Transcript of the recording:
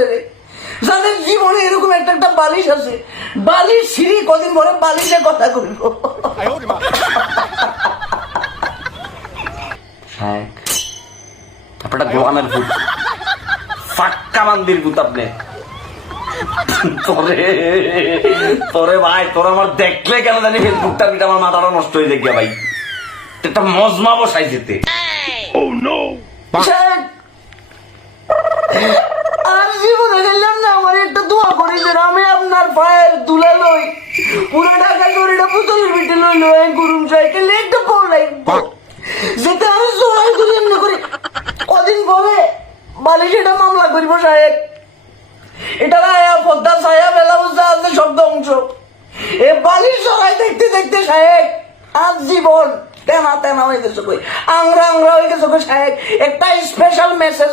আপনারে, যাদের জীবনে এরকম একটা একটা বালিশ আছে, বালিশ সিঁড়ি কদিন পরে বালিশে কথা কইব। আপনার গোলামের ভূত, ফাক্কা মান্দির ভূত আপনি। তোরে ভাই, তোর আমার দেখলে কেন জানি ফেসবুকটা পিঠে আমার মাথাটা নষ্ট হয়ে যায় ভাই। একটা মজমা বসাই যেতে। আর জীবনে গেলাম না, আমার একটা দোয়া করি যেন আমি আপনার পায়ের দুলা লই, পুরো ঢাকা শরীরে পুতুলের পিঠে লই লই গুরুম সাইকেল একটা পড়লাই, যেতে আমি জোড়াই করি এমনি করি। কদিন পরে বালিশ এটা মামলা করবো সাহেব, এটা আয়া পদ্মা ছায়া বেলা বুঝতে আছে শব্দ অংশ, এ বালিশ সবাই দেখতে দেখতে সাহেব আর জীবন তেনা তেনা হয়ে গেছে, আংরা আংরা হয়ে গেছে সাহেব। একটা স্পেশাল মেসেজ